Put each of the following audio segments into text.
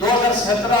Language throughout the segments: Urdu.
2017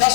10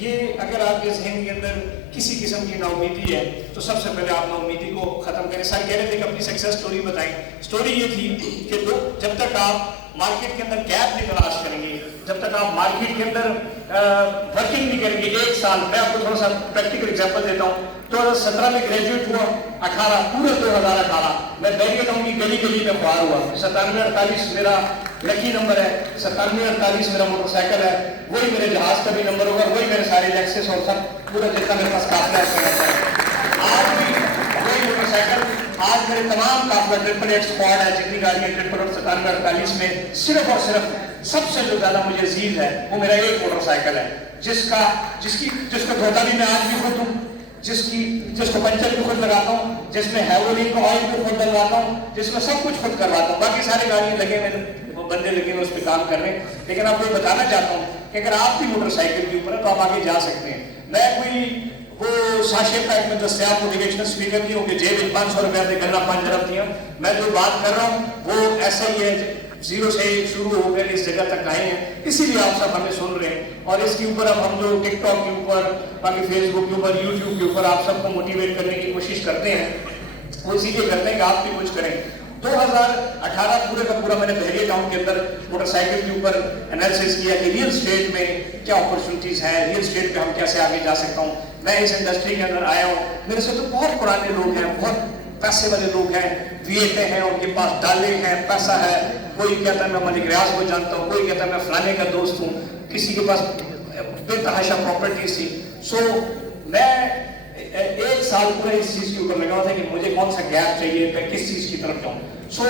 یہ اگر آپ کے ذہن کے اندر کسی قسم کی ناامیدی ہے تو سب سے پہلے آپ ناامیدی کو ختم کریں. سر کہہ رہے تھے کہ اپنی سکسیس سٹوری بتائیں. سٹوری یہ تھی کہ جب تک آپ مارکیٹ کے اندر گیپ نہیں تلاش کریں گے, جب تک آپ مارکیٹ کے اندر ورکنگ نہیں کریں گے, 1 سال میں آپ کو تھوڑا سا پریکٹیکل ایگزامپل دیتا ہوں. 2017 میں گریجویٹ ہوا, 18 پورے 2018 میں بحریہ ٹاؤن کی گلی گلی میں خوار ہوا. 9748 میرا لکی نمبر ہے, 9748 میرا موٹر سائیکل ہے, وہی میرے جہاز کا بھی نمبر ہوگا, وہی میرے سارے لیکسس اور سب پورا جتنا میرے پاس قافلہ ہے. آج بھی وہی موٹر سائیکل, آج میرے تمام قافلہ 888 اسکواڈ ہے, جتنی گاڑیاں 9748 میں صرف اور صرف سب سے جو زیادہ مجھے عزیز ہے وہ میرا ایک موٹر سائیکل ہے, جس کو دھوتا بھی میں آج بھی خود ہوں, جس کو پنچر بھی خود لگاتا ہوں, جس میں ہیولین کا آئل بھی خود ڈلواتا ہوں, جس میں سب کچھ خود کرواتا ہوں. باقی سارے گاڑیاں لگے ہوئے, بندے لگے ہوئے اس پہ کام کر رہے ہیں. لیکن آپ کو یہ بتانا چاہتا ہوں کہ اگر آپ کی موٹر سائیکل کے اوپر ہے تو آپ آگے جا سکتے ہیں. میں کوئی وہ ساشے پیک میں دستیاب موٹیویشنل اسپیکر نہیں ہوں کہ جیب 500 روپیہ دے گنا 5 ارب دیا. میں جو بات کر رہا ہوں وہ ایسا ہی ہے, زیرو سے شروع ہو کر اس جگہ تک آئے ہیں, اسی لیے آپ سب ہمیں سن رہے ہیں. اور اس کے اوپر اب ہم جو ٹک ٹاک کے اوپر, باقی فیس بک کے اوپر, یوٹیوب کے اوپر آپ سب کو موٹیویٹ کرنے کی کوشش کرتے ہیں, وہ اسی لیے کرتے ہیں کہ آپ بھی کچھ کریں. 2018 پورے کا پورا میں نے بحریہ ٹاؤن کے اندر موٹر سائیکل کے اوپر انالیسس کیا کہ ریئل اسٹیٹ میں کیا اپرچونیٹیز ہیں, ریئل اسٹیٹ پہ ہم کیسے آگے جا سکتا ہوں. میں اس انڈسٹری کے اندر آیا ہوں, میرے سے تو بہت پرانے لوگ ہیں, بہت پیسے والے لوگ ہیں, ویٹے ہیں, ان کے پاس ڈالے ہیں, پیسہ ہے. کوئی کہتا ہے میں ملک ریاض کو جانتا ہوں, کوئی کہتا ہے میں فلانے کا دوست ہوں, کسی کے پاس بے تحاشا پراپرٹیز تھی. سو میں 1 سال پورا اس چیز کے اوپر لگا ہوا تھا کہ مجھے کون سا گیپ چاہیے, میں کس چیز کی طرف جاؤں. سو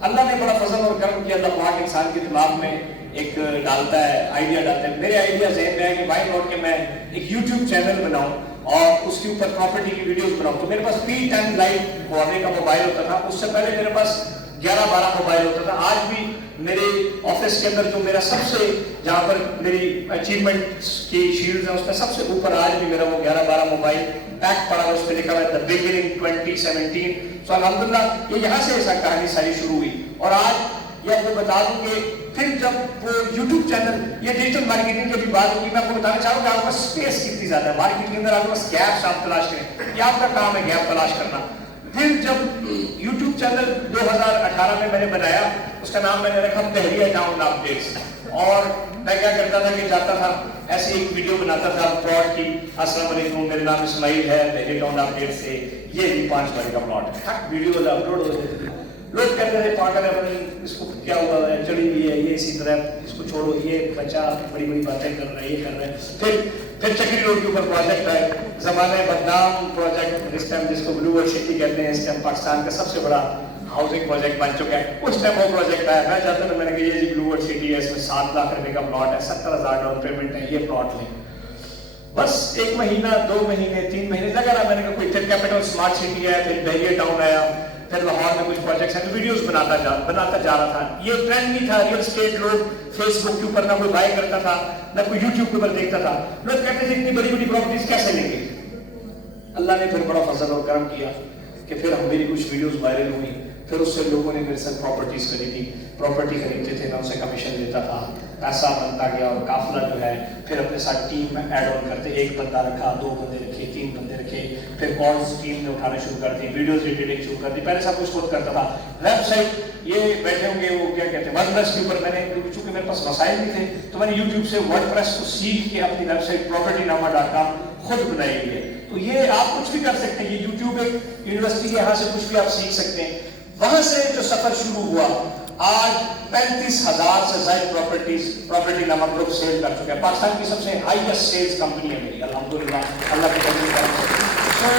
اللہ نے بڑا فضل اور کرم کیا, اللہ پاک انسان کے دماغ میں ایک ڈالتا ہے, آئیڈیا ڈالتا ہے. میرے آئیڈیا ذہن میں ہے کہ وائی ناٹ کہ میں ایک یوٹیوب چینل بناؤں اور اس کے اوپر پراپرٹی کی ویڈیوز بناؤں. تو میرے پاس P10 لائٹ ہواوے کا موبائل ہوتا تھا, اس سے پہلے میرے پاس 11-12 موبائل ہوتا تھا. آج بھی میرے آفس کے اندر جو میرا سب سے, جہاں پر میری اچیومنٹ کی شیلڈز ہیں, اس میں سب سے اوپر آج بھی میرا وہ 11-12 موبائل پیک پڑا ہوا, اس پہ لکھا ہوا ہے The Beginning 2017. سو الحمدللہ یہ یہاں سے ایسا کہانی ساری شروع ہوئی. اور آج یہ آپ کو بتا دوں کہ پھر جب وہ یوٹیوب چینل, یہ ڈیجیٹل مارکیٹنگ کی بھی بات ہوگی, میں آپ کو بتانا چاہوں کہ آپ کو اسپیس کتنی زیادہ ہے مارکیٹ کے اندر, آپ کے پاس گیپس آپ تلاش کریں, یہ آپ کا کام ہے گیپ تلاش کرنا. پھر جب یوٹیوب چینل 2018 میں نے بنایا, اس کا نام میں نے رکھا بحریہ ٹاؤن اپڈیٹس. اور میں کیا کرتا تھا کہ جاتا تھا ایسے ایک ویڈیو بناتا تھا پلاٹ کی, السلام علیکم میرا نام اسماعیل ہے, بحریہ ٹاؤن اپڈیٹ سے, یہ 5 بڑے کا پلاٹ ہے. ویڈیو اپلوڈ ہو جاتی تھی, لوگ کہتے تھے پاگل ہے, اس کو کیا ہوا ہے, چڑی ہوئی ہے, یہ اسی طرح اس کو چھوڑو, یہ بچہ بڑی بڑی باتیں کر رہا ہے, یہ کر رہا ہے. پھر چکری روڈ کے اوپر پروجیکٹ آئے, زمانے بدنام پروجیکٹ, اس ٹائم جس کو بلو ورلڈ سٹی کہتے ہیں, اس ٹائم پاکستان کا سب سے بڑا ہاؤسنگ پروجیکٹ بن چکا ہے. اس ٹائم وہ پروجیکٹ آیا, میں چاہتا ہوں, میں نے کہا یہ جی بلو ورلڈ سٹی ہے, اس میں 7 لاکھ روپے کا پلاٹ ہے, 70,000 ڈاؤن پیمنٹ ہے, یہ پلاٹ لیں. بس 1 مہینہ 2 مہینے 3 مہینے لگا رہا, میں نے کہا کوئی پھر کیپٹل اسمارٹ سٹی ہے, پھر بحریہ ٹاؤن آیا, پھر لاہور میں کچھ پروجیکٹس ہیں, تو ویڈیوز بناتا جا رہا تھا. یہ ٹرینڈ نہیں تھا ریئل اسٹیٹ, لوگ فیس بک کے اوپر نہ کوئی بائی کرتا تھا, نہ کوئی یوٹیوب کے اوپر دیکھتا تھا. لوگ کہتے تھے اتنی بڑی بڑی پراپرٹیز کیسے لیں گے. اللہ نے پھر بڑا فضل اور کرم کیا کہ پھر میری کچھ ویڈیوز وائرل ہوئی, پھر اس سے لوگوں نے میرے ساتھ پراپرٹیز خریدی, پراپرٹی خریدتے تھے, میں ان سے کمیشن لیتا تھا, پیسہ بنتا گیا. اور قافلہ جو ہے پھر اپنے ساتھ ٹیم میں ایڈ آن کرتے, 1 بندہ رکھا, 2 بندے رکھے, 3 بندے رکھے, پھر کالز ٹیم نے اٹھانا شروع کر دی, ویڈیوز ایڈیٹنگ شروع کر دی. پہلے سب کچھ خود کرتا تھا. ویب سائٹ یہ بیٹھے ہوں گے وہ کیا کہتے ہیں ورڈ پریس کے اوپر, میں نے چونکہ میرے پاس وسائل نہیں تھے تو میں نے یوٹیوب سے ورڈ پریس کو سیکھ کے اپنی ویب سائٹ propertynama.com خود بنائی ہوئی ہے. تو یہ آپ کچھ بھی کر سکتے ہیں, یہ یوٹیوب ایک یونیورسٹی ہے, یہاں سے کچھ بھی آپ سیکھ سکتے ہیں. وہاں سے جو سفر شروع ہوا, آج 35,000 سے زائد پراپرٹی نامہ گروپ سیل کر چکے ہیں. پاکستان کی سب سے ہائیسٹ سیلز کمپنی ہے میری, الحمدللہ, اللہ کے فضل کرم سے.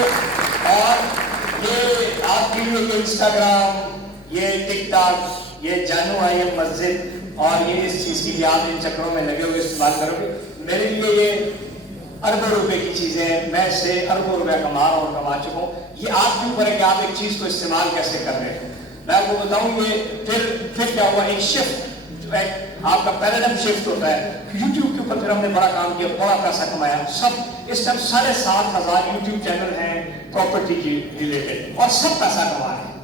اور یہ آپ کے لیے یہ انسٹاگرام, یہ ٹک ٹاک, یہ جانو آئی ایم مسجد, اور یہ اس چیز کی بھی آپ ان چکروں میں لگے ہوئے استعمال کرو گے, میرے لیے یہ اربوں روپے کی چیزیں ہیں, میں اس سے اربوں روپے کما رہا ہوں, کما چکا ہوں. یہ آپ کے اوپر ہے کہ آپ ایک چیز کو استعمال کیسے کر رہے ہیں. میں آپ کو بتاؤں یہ پھر کیا ہوا, ایک شفٹ جو ہے آپ کا پیراڈائم شفٹ ہوتا ہے. یوٹیوب کے اوپر پھر ہم نے بڑا کام کیا, بڑا پیسہ کمایا. سب اس ٹائم 7,500 یوٹیوب چینل ہیں پراپرٹی کی ریلیٹڈ, اور سب پیسہ کما رہے ہیں.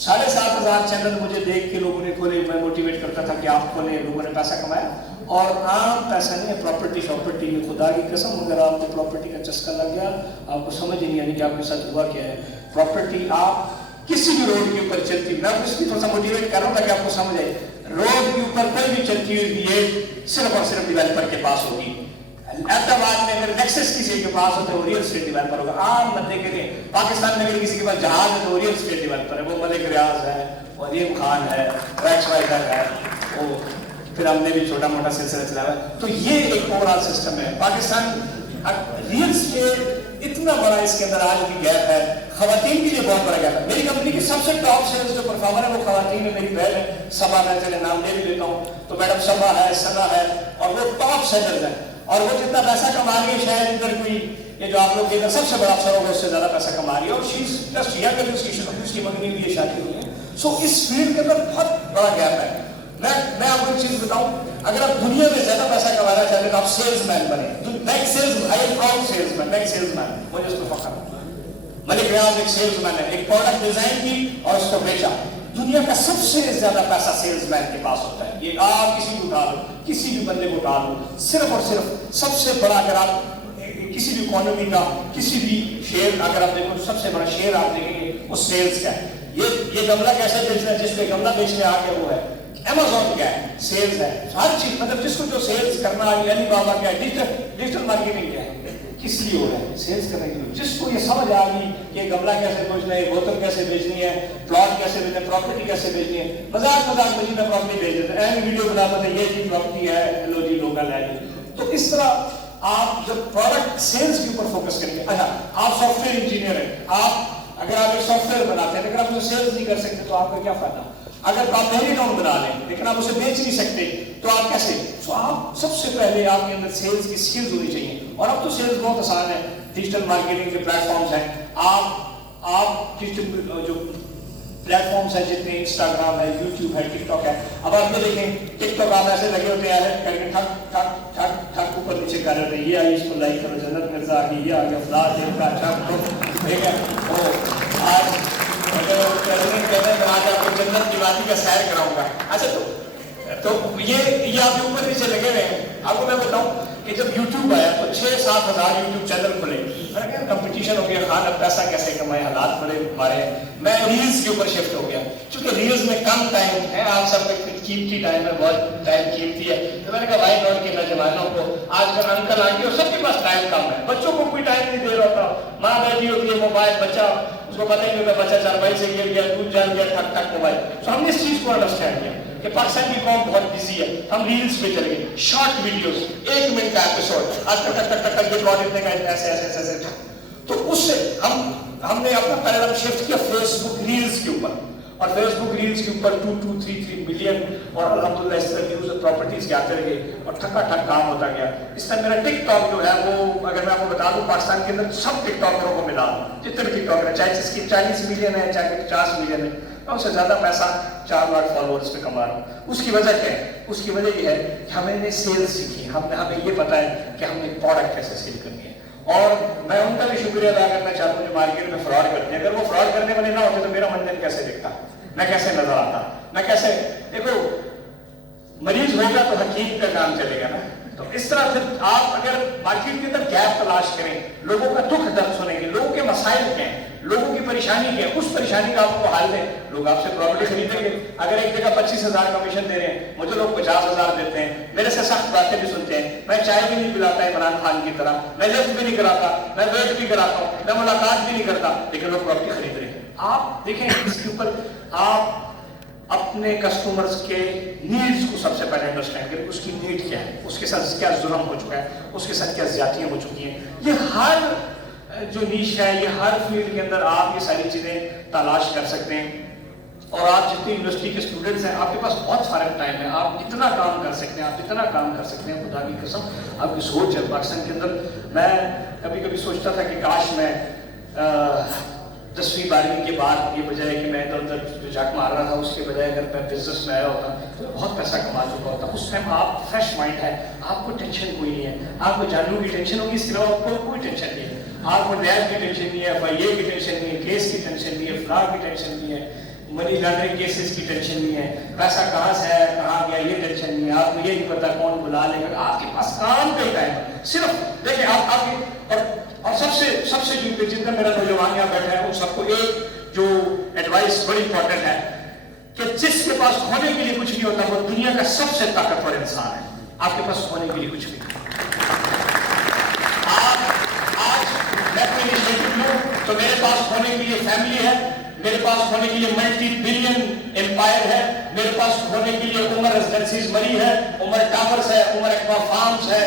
7,500 چینل مجھے دیکھ کے لوگوں نے کھولے, میں موٹیویٹ کرتا تھا کہ آپ کھولیں, لوگوں نے پیسہ کمایا. اور عام پیسہ نہیں ہے پراپرٹی میں. خدا کی قسم اگر آپ کو پراپرٹی کا چسکا لگ گیا آپ کو سمجھ ہی نہیں آنی کہ آپ کے ساتھ ہوا کیا ہے. پراپرٹی آپ کسی بھی روڈ کے اوپر چلتی, میں اس کی تھوڑا سا موٹیویٹ کر رہا ہوں تاکہ آپ کو سمجھ آئے, روڈ کے اوپر کوئی بھی چلتی ہوئی یہ صرف اور صرف ڈیولپر کے پاس ہوگی. احمدآباد میں اگر نیکسس کسی کے پاس ہوتا ہے وہ ریئل اسٹیٹ ڈیولپر ہوگا. عام بندے کے لیے پاکستان میں اگر کسی کے پاس جہاز ہے تو وہ ریئل اسٹیٹ ڈیولپر ہے. وہ ملک ریاض ہے, وہ عظیم خان ہے, ریکس وائزر ہے, وہ پھر ہم نے بھی چھوٹا موٹا سلسلہ چلایا ہے. تو یہ ایک اوور آل سسٹم ہے. پاکستان ریئل اسٹیٹ اتنا بڑا اس کے اندر آج بھی گیپ ہے. خواتین کے لیے بہت بڑا گیپ ہے. میری کمپنی کی سب سے ٹاپ سیلز جو پرفارمر ہے وہ خواتین ہے. میری بہن ہے صبا, میں چلے نام لے بھی لیتا ہوں, تو میڈم صبا ہے, سنا ہے, اور وہ ٹاپ سیلرز ہیں. اور وہ جتنا پیسہ کما رہی ہے شاید ادھر کوئی یہ جو آپ لوگ ادھر سب سے بڑا افسر ہوگا اس سے زیادہ پیسہ کما رہی ہے. اور شیز جسٹ یا کبھی اس کی منگنی ہوئی ہے, شادی ہوئی ہے. سو اس فیلڈ کے اندر بہت بڑا گیپ ہے. میں آپ کو ایک چیز بتاؤں, اگر آپ دنیا میں زیادہ پیسہ کمانا چاہتے ہیں تو آپ سیلز مین بنے. میں ایک سیلز مین, مجھے اس کو فخر ہے. ملک ریاض ایک سیلز مین ہے, ایک پروڈکٹ ڈیزائن کی اور اس کو بیچا. دنیا کا سب سے زیادہ پیسہ سیلز مین کے پاس ہوتا ہے. یہ آپ کسی کو اٹھا لو, کسی بھی بندے کو اٹھا لو, صرف اور صرف سب سے بڑا, اگر آپ کسی بھی اکانومی کا کسی بھی شیئر اگر آپ دیکھو, سب سے بڑا شیئر آپ دیکھیں گے وہ سیلز کا ہے. یہ گملہ کیسے بیچنا ہے, جس پہ گملہ بیچنے آ گیا وہ ہے. Amazon کیا ہے, سیلز ہے. ہر چیز مطلب جس کو جو سیلز کرنا ہے, علی بابا کیا ہے, ڈیجیٹل مارکیٹنگ کیا ہے, کس لیے ہو رہا ہے, سیلز کرنے کے لیے. جس کو یہ سمجھ آ گئی کہ یہ گملہ کیسے بیچنا ہے, بوتل کیسے بیچنی ہے, پلاٹ کیسے بیچنا ہے, پراپرٹی کیسے بیچنی ہے, مذاق میں پراپرٹی بیچ دیتے ہیں, ویڈیو بناتے ہیں, یہ جی پراپرٹی ہے, لو جی لوکل ہے. تو اس طرح آپ جب پروڈکٹ سیلز کے اوپر فوکس کریں گے. اچھا, آپ سافٹ ویئر انجینئر ہیں, آپ اگر آپ ایک سافٹ ویئر بناتے ہیں لیکن آپ اسے سیلز نہیں کر سکتے تو آپ کا کیا فائدہ. اگر آپ میری اکاؤنٹ بنا لیں لیکن آپ اسے بیچ نہیں سکتے تو آپ کیسے. سو آپ سب سے پہلے آپ کے اندر سیلز کی سکلز ہونی چاہیے. اور اب تو سیلز بہت آسان ہے, ڈیجیٹل مارکیٹنگ کے پلیٹ فارمز ہیں. آپ ڈیجیٹل جو پلیٹ فارمز ہیں جتنے, انسٹاگرام ہے, یوٹیوب ہے, ٹک ٹاک ہے. اب آپ یہ دیکھیں ٹک ٹاک آپ ایسے لگے ہوتے ہیں کر کے ٹھک ٹھک ٹھک ٹھک اوپر نیچے کر رہے ہوتے ہیں, یہ آئی اس کو لائک کرو, جنت مرزا آ گئی, یہ آ گیا فلاں جن کا ٹھک, ٹھیک ہے. آج اگر پریزیڈنٹ کہتے ہیں آج آپ کو جنت کی وادی کا سیر کراؤں گا. اچھا تو یہ آپ کے اوپر نیچے لگے ہوئے ہیں. آپ کو میں بتاؤں کہ جب یوٹیوب آیا تو 6-7 ہزار یوٹیوب چینل کھلے. کمپٹیشن ہو گیا, خان اب پیسہ کیسے کمائے, حالات بڑے مارے. میں ریلز کے اوپر شفٹ ہو گیا چونکہ ریلز میں کم ٹائم ہے. آپ سب کا قیمتی ٹائم ہے, بہت ٹائم قیمتی ہے. تو میں نے کہا وائی ناٹ کہ نوجوانوں کو, آج کل انکل آنٹی اور سب کے پاس ٹائم کم ہے, بچوں کو کوئی ٹائم نہیں دے رہا ہوتا. ماں بیٹھی ہوتی ہے, موبائل, بچہ اس کو پتہ ہی نہیں ہوتا, بچہ چارپائی سے گر گیا, دودھ جل گیا, ٹھک ٹھک موبائل. تو ہم نے اس چیز کو انڈرسٹینڈ کیا کہ پاکستان کی قوم بہت بزی ہے. ہم ریلز پہ چلے گئے, شارٹ ویڈیوز, 1 منٹ کا ایپیسوڈ, آج تک ٹک ٹک ٹک ٹک یہ پروڈکٹ نے کہا ایسے ایسے ایسے ایسے. تو اس سے ہم نے اپنا پیراڈائم شفٹ کیا فیس بک ریلز کے اوپر. اور فیس بک ریلز کے اوپر 2-3 ملین اور الحمدللہ اس طرح کی پراپرٹیز کے آتے رہے اور ٹھکا ٹھک کام ہوتا گیا. اس طرح میرا ٹک ٹاک جو ہے وہ, اگر میں آپ کو بتا دوں, پاکستان کے اندر سب ٹک ٹاکروں کو ملا جتنے ٹک ٹاکر ہیں, چاہے جس کی 40 ملین ہے چاہے 50 ملین ہے, میں اس سے زیادہ پیسہ 4 لاکھ فالوورز پہ کما رہا ہوں. اس کی وجہ کیا ہے, اس کی وجہ یہ ہے کہ ہمیں نے سیل سیکھی, ہمیں یہ پتا ہے کہ ہم نے پروڈکٹ کیسے سیل کرنی ہے. اور میں ان کا بھی شکریہ ادا کرنا چاہتا ہوں جو مارکیٹ میں فراڈ کرتے ہیں. اگر وہ فراڈ کرنے والے نہ ہوتے تو میرا منظر کیسے دکھتا, میں کیسے نظر آتا, میں کیسے. دیکھو مریض ہوگا تو حکیم کا کام چلے گا نا. تو اس طرح پھر آپ اگر مارکیٹ کے اندر گیپ تلاش کریں, لوگوں کا دکھ درد سنیں گے, لوگوں کے مسائل کیا ہیں, لوگوں کی پریشانی کیا ہے, اس پریشانی کا آپ کو حل دیں, لوگ آپ سے پراپرٹی خریدیں گے. اگر ایک جگہ 25,000 کمیشن دے رہے ہیں, مجھے لوگ 50,000 دیتے ہیں, میرے سے سخت باتیں بھی سنتے ہیں, میں چائے بھی نہیں پلاتا عمران خان کی طرح, میں لفٹ بھی نہیں کراتا, میں ویٹ بھی کراتا ہوں, میں ملاقات بھی نہیں کرتا, لیکن لوگ پراپرٹی خرید رہے ہیں. آپ دیکھیں اس کے اوپر آپ اپنے کسٹمرز کے نیڈز کو سب سے پہلے انڈرسٹینڈ کریں. اس کی نیڈ کیا ہے, اس کے ساتھ کیا ظلم ہو چکا ہے, اس کے ساتھ کیا زیادتیاں ہو چکی ہیں. یہ ہر جو نیش ہے, یہ ہر فیلڈ کے اندر آپ یہ ساری چیزیں تلاش کر سکتے ہیں. اور آپ جتنی یونیورسٹی کے اسٹوڈنٹس ہیں, آپ کے پاس بہت سارا ٹائم ہے, آپ اتنا کام کر سکتے ہیں, آپ اتنا کام کر سکتے ہیں. خدا کی قسم آپ کی سوچ ہے پاکستان کے اندر. میں کبھی کبھی سوچتا تھا کہ کاش میں 10ویں 12ویں کے بعد یہ بجائے کہ میں ادھر ادھر جو جاک مار رہا تھا, اس کے بجائے اگر میں بزنس میں آیا ہوتا تو بہت پیسہ کما چکا ہوتا. اس ٹائم آپ فریش مائنڈ ہے, آپ کو ٹینشن کوئی نہیں ہے, آپ کو جانوں کی ٹینشن ہوگی, اس کے علاوہ آپ کو کوئی ٹینشن نہیں ہے. آپ کو نیب کی ٹینشن نہیں ہے, FIA کی ٹینشن نہیں ہے, کیس کی ٹینشن نہیں ہے, فلاح کی ٹینشن نہیں ہے, منی لانڈرنگ کیسز کی ٹینشن نہیں ہے, پیسہ کہاں سے ہے کہاں گیا یہ ٹینشن نہیں ہے, آپ کو یہ نہیں پتا کون بلا لے گا, آپ کے پاس کام پہ ٹائم ہے. صرف دیکھیں آپ اور سب سے جتنا میرا نوجوان یہاں بیٹھا ہے ان سب کو ایک جو ایڈوائس بڑی امپورٹنٹ ہے کہ جس کے پاس کھونے کے لیے کچھ نہیں ہوتا وہ دنیا کا سب سے طاقتور انسان ہے. آپ کے پاس کھونے کے لیے کچھ نہیں. آج میں کوئی انیشیٹو لوں تو میرے پاس کھونے کے لیے فیملی ہے, میرے پاس کھونے کے لیے ملٹی بلین امپائر ہے, میرے پاس کھونے کے لیے عمر ریزیڈنسیز مری ہے, عمر ٹاورز ہے, عمر ایکوا فارمز ہے,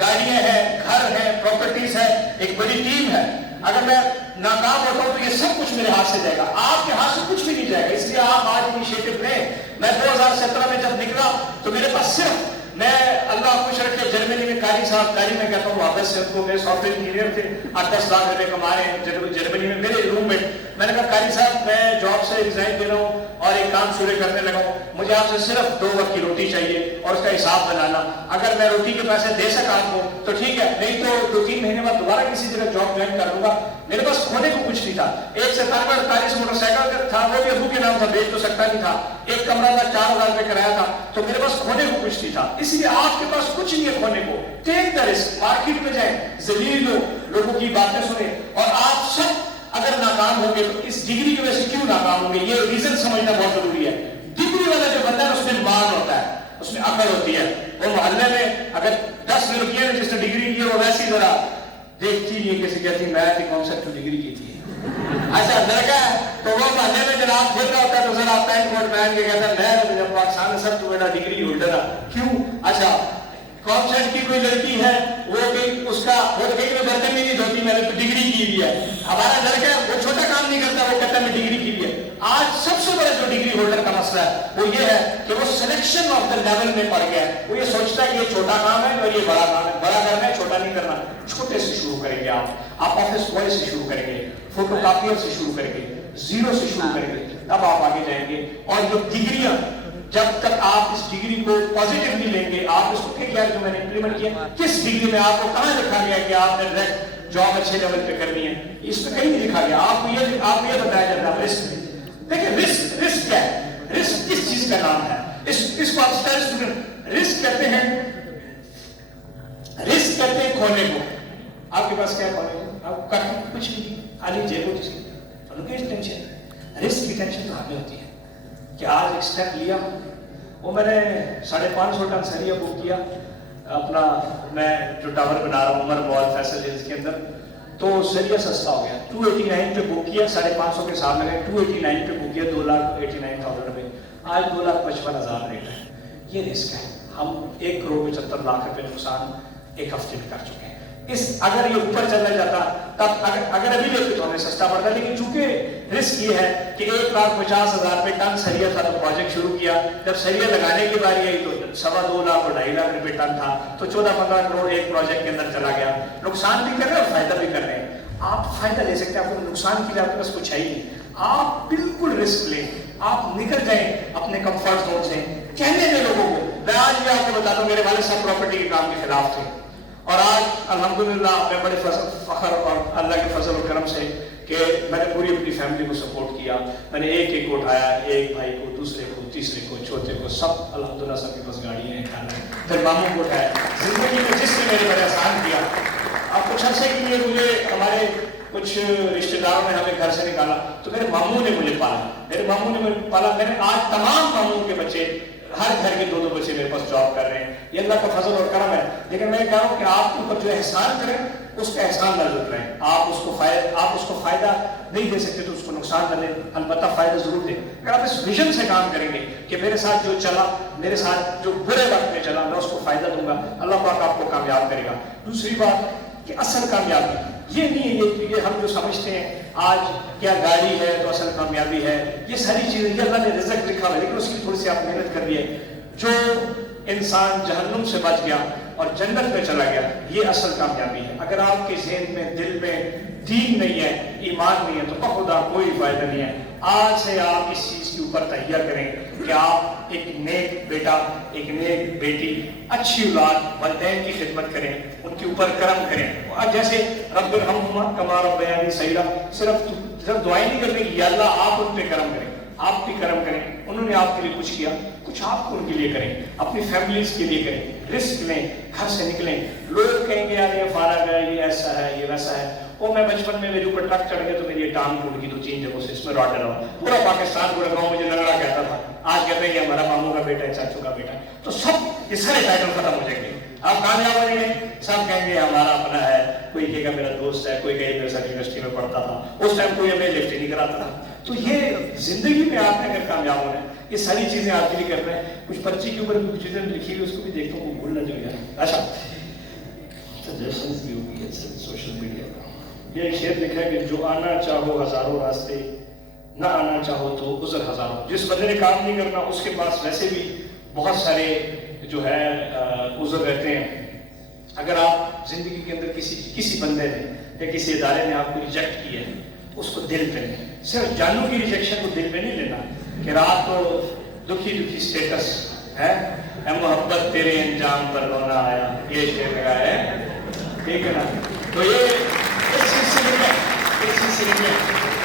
گاڑیاں ہیں, گھر ہیں, پراپرٹیز ہے, ایک بڑی ٹیم ہے. اگر میں ناکام ہوتا ہوں تو یہ سب کچھ میرے ہاتھ سے جائے گا, آپ کے ہاتھ سے کچھ بھی نہیں جائے گا. اس لیے آپ آج انیشیٹو لیں. میں 2017 میں جب نکلا تو میرے پاس صرف میں اللہ خوش رکھے جرمنی میں قاری صاحب, قاری میں کہتا ہوں واپس سے ان کو, میرے سافٹ ویئر انجینئر تھے, 8-10 لاکھ روپے کما رہے ہیں جرمنی میں, میرے روم میٹ. میں نے کہا قاری صاحب میں جاب سے ریزائن دے رہا ہوں اور ایک کام شروع کرنے لگا ہوں, مجھے آپ سے صرف 2 وقت کی روٹی چاہیے اور اس کا حساب بنانا. اگر میں روٹی کے پیسے دے سکا آپ کو تو ٹھیک ہے, نہیں تو 2-3 مہینے بعد دوبارہ کسی جگہ جاب جوائن کر لوں گا. میرے پاس کھونے کو کچھ نہیں تھا. ایک 47-48 موٹر سائیکل تھا, وہ بھی ابو کے نام تھا, بیچ تو سکتا نہیں تھا. ایک کمرہ تھا, 4000 روپے کرایہ تھا. تو میرے پاس کھونے کو کچھ نہیں تھا. اس لیے آپ کے پاس کچھ نہیں ہے کھونے کو. ٹیک دا رسک, مارکیٹ میں جائیں, ذلیل ہو, لوگوں کی باتیں سنیں. اور آپ سب اگر ناکام ہوں گے تو اس ڈگری کی وجہ سے کیوں ناکام ہوں گے, یہ ریزن سمجھنا بہت ضروری ہے. ڈگری والا جو بندہ ہے اس میں مان ہوتا ہے, اس میں عقل ہوتی ہے. وہ محلے میں اگر 10 لڑکیاں ہیں جس نے ڈگری کی ہے, وہ ویسی ذرا دیکھتی نہیں ہے, کسی کہتی میں تھی کون سا ڈگری کی تھی. اچھا لڑکا ہے تو وہ محلے میں جناب پھر رہا ہوتا ہے تو ذرا پینٹ کوٹ پہن کے کہتا ہے میں پاکستان میں سب تو بیٹا ڈگری ہولڈر ہے. کیوں؟ اچھا کانسنٹ کی کوئی لڑکی ہے, وہ بھی اس کا وہ ایک میں برتن بھی نہیں دھوتی, میں نے تو ڈگری کی ہوئی ہے. ہمارا لڑکا وہ چھوٹا کام نہیں کرتا, وہ کہتا ہے میں ڈگری کی ہوئی ہے. آج سب سے بڑا جو ڈگری ہولڈر کا مسئلہ ہے وہ یہ ہے کہ وہ سلیکشن آف دا لیول میں پڑ گیا ہے. وہ یہ سوچتا ہے کہ یہ چھوٹا کام ہے اور یہ بڑا کام ہے, بڑا کرنا ہے چھوٹا نہیں کرنا. چھوٹے سے شروع کریں گے, آپ آفس بوائے سے شروع کریں گے, فوٹو کاپیئر سے شروع کریں گے, زیرو سے شروع کریں گے, تب آپ آگے جائیں گے. اور یہ ڈگریاں جب تک آپ اس ڈگری کو پازیٹیولی لیں گے, آپ اس کو کیا جو میں نے امپلیمنٹ کیا, کس ڈگری میں آپ کو کہاں لکھا گیا کہ آپ نے ڈائریکٹ جاب اچھے لیول پہ کرنی ہے, اس میں کہیں نہیں لکھا گیا. آپ کو یہ بتایا جاتا ہے رسک. دیکھیں رسک کیا ہے, رسک کس چیز کا نام ہے, اس کو آپ رسک کہتے ہیں, رسک کہتے ہیں کھونے کو. آپ کے پاس کیا کھونے کو, آپ کا کچھ نہیں, خالی جیب ہو جس کی ٹینشن. رسک کی ٹینشن تو ہمیں ہوتی ہے کہ آج ایک سٹیپ لیا, وہ میں نے 550 ٹن سریا بک کیا اپنا, میں جو ٹاور بنا رہا ہوں عمر مال فیصل ہلز کے اندر, تو سریا سستا ہو گیا. 289 پہ بک کیا, 550 کے ساتھ میں نے 289 پہ بک کیا, 2,89,000 روپے. آج 2,55,000 ریٹ ہے. یہ رسک ہے. ہم 1,75,00,000 روپے نقصان ایک ہفتے میں کر چکے ہیں. اگر یہ اوپر چلا جاتا تب اگر ابھی لیتے تو ہمیں سستا پڑتا, لیکن چونکہ رسک یہ ہے کہ 1,50,000 روپے ٹن سریا تھا تو پروجیکٹ شروع کیا. جب سریا لگانے کی باری آئی تو 2.25 لاکھ اور 2.5 لاکھ روپے ٹن تھا, تو 14-15 کروڑ ایک پروجیکٹ کے اندر چلا گیا. نقصان بھی کر رہے ہیں اور فائدہ بھی کر رہے ہیں. آپ فائدہ لے سکتے ہیں, آپ کو نقصان کے لیے آپ کے پاس کچھ ہے ہی نہیں. آپ بالکل رسک لیں, آپ نکل جائیں اپنے کمفرٹ زون سے. کہنے دیں لوگوں کو, میں آج بھی آپ کو بتا دوں میرے والد صاحب پراپرٹی کے کام کے خلاف تھے, اور آج الحمدللہ میں بڑے فخر اور اللہ کے فضل و کرم سے کہ میں نے پوری اپنی فیملی کو سپورٹ کیا. میں نے ایک کو اٹھایا, ایک بھائی کو, دوسرے کو, تیسرے کو, چوتھے کو, سب الحمدللہ سب کے پاس گاڑیاں ہیں, کھانا ہے. پھر ماموں کو اٹھایا. زندگی میں جس نے میرے بڑے آسان کیا. اب کچھ عرصے کے لیے مجھے ہمارے کچھ رشتہ داروں نے ہمیں گھر سے نکالا, تو میرے ماموں نے مجھے پالا. میرے ماموں نے مجھے پالا. میں نے آج تمام ماموں کے بچے, ہر گھر کے 2 بچے میرے پاس جاب کر رہے ہیں. یہ اللہ کا فضل اور کرم ہے. لیکن میں کہہ رہا ہوں کہ آپ کے اوپر جو احسان کریں اس کا احسان نہ لوٹ رہے ہیں. آپ اس کو فائدہ نہیں دے سکتے تو اس کو نقصان نہ دیں, البتہ فائدہ ضرور دیں. اگر آپ اس ویژن سے کام کریں گے کہ میرے ساتھ جو چلا, میرے ساتھ جو برے وقت میں چلا, میں اس کو فائدہ دوں گا, اللہ پاک آپ کو کامیاب کرے گا. دوسری بات کہ اصل کامیابی یہ نہیں ہے یہ ہم جو سمجھتے ہیں آج کیا گاڑی ہے تو اصل کامیابی ہے, یہ ساری چیزیں یہ اللہ نے رزق لکھا ہوا ہے, لیکن اس کی تھوڑی سی آپ محنت کر لیے. جو انسان جہنم سے بچ گیا اور جنت میں چلا گیا, یہ اصل کامیابی ہے. اگر آپ کے ذہن میں, دل میں دین نہیں ہے, ایمان نہیں ہے, تو بخدا کوئی فائدہ نہیں ہے. آج سے آپ اس چیز کے اوپر تہیہ کریں کہ آپ ایک نیک بیٹا, ایک نیک بیٹی, اچھی اولاد, والدین کی خدمت کریں, ان کے اوپر کرم کریں. جیسے رب ارحمہما کما ربیانی صغیرا, صرف دعائیں نہیں کرنے کی, یا اللہ آپ ان پہ کرم کریں, آپ بھی کرم کریں. انہوں نے آپ کے لیے کچھ کیا, کچھ آپ کو ان کے لیے کریں, اپنی فیملیز کے لیے کریں, رسک لیں, گھر سے نکلیں. لوگ کہیں گے یار یہ فارغ ہے, یہ ایسا ہے, یہ ویسا ہے. وہ میں بچپن میں میرے اوپر ٹرک چڑھ گیا تو میری یہ ٹانگ ٹوٹ گئی 2-3 جگہوں سے, اس میں راڈ ڈلا. پورا پاکستان پورا گاؤں مجھے لنگڑا کہتا تھا, آج کہتے ہیں کہ ہمارا ماموں کا بیٹا ہے, چاچو کا بیٹا ہے. تو سب یہ سارے ٹائٹل ختم ہو جائیں گے. آپ کامیاب ہو جائیں گے, سب کہیں گے ہمارا اپنا ہے. کوئی کہے گا میرا دوست ہے, کوئی کہے میرے ساتھ یونیورسٹی میں پڑھتا تھا, اس ٹائم کوئی ہمیں لفٹ ہی نہیں کراتا تھا. تو یہ زندگی میں آپ نے اگر کامیاب ہونا ہے, یہ ساری چیزیں آپ کے لیے کر رہے ہیں. کچھ پرچی کے اوپر کچھ چیزیں لکھی ہوئی, اس کو بھی دیکھتا ہوں, وہ بھول نہ جائے. اچھا سجیشنز بھی ہوگی سوشل میڈیا کا. یہ ایک شعر لکھا ہے کہ جو آنا چاہو ہزاروں راستے, نہ آنا چاہو تو عذر ہزاروں. جس بندے نے کام نہیں کرنا اس کے پاس ویسے بھی بہت سارے جو ہے عذر رہتے ہیں. اگر آپ زندگی کے اندر کسی بندے نے یا کسی ادارے نے آپ کو ریجیکٹ کیا ہے, اس کو دل پہ نہیں, صرف جانوں کی ریجیکشن کو دل پہ نہیں لینا کہ رات کو دکھی سٹیٹس ہے, اے محبت تیرے انجام پر رونا آیا, یہ شعر لگا ہے, ٹھیک ہے نا. تو یہ اس چیز سے نکلے.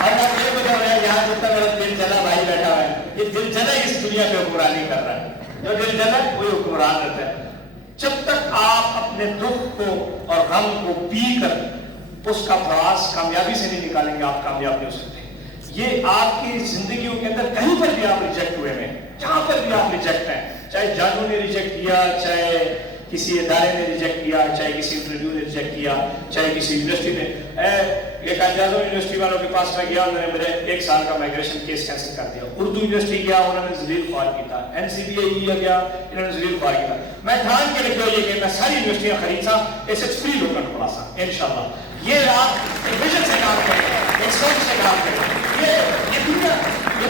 اور آپ یہ بتا رہے ہیں یہاں جتنا میرا دل جلا بھائی بیٹھا ہوا ہے, یہ دل جلا اس دنیا پہ حکمرانی کر رہا ہے. جو دل جلا وہی حکمران رہتا ہے. جب تک آپ اپنے دکھ کو اور غم کو پی کر اس کا پراس کامیابی سے نہیں نکالیں گے, آپ کامیاب نہیں ہو سکتے. یہ آپ کی زندگیوں کے اندر کہیں پر بھی آپ ریجیکٹ ہوئے ہیں, جہاں پر بھی آپ ریجیکٹ ہیں, چاہے جانوں نے ریجیکٹ کیا, چاہے کسی ادارے نے ریجیکٹ کیا, چاہے کسی انٹرویو نے ریجیکٹ کیا, چاہے کسی یونیورسٹی نے. ایک اعزازوں یونیورسٹی والوں کے پاس میں گیا, انہوں نے میرے 1 سال کا مائگریشن کیس کینسل کر دیا. اردو یونیورسٹی گیا, انہوں نے ذلیل خوار کیا. NCBA گیا, انہوں نے ذلیل خوار کیا. میں ٹھان کے لکھا یہ کہ میں ساری یونیورسٹیاں خرید سا, اسے فری لوکل پڑھا سا انشاءاللہ. یہ آپ ایک ویژن سے کام کریں, ایک سوچ سے کام کریں. یہ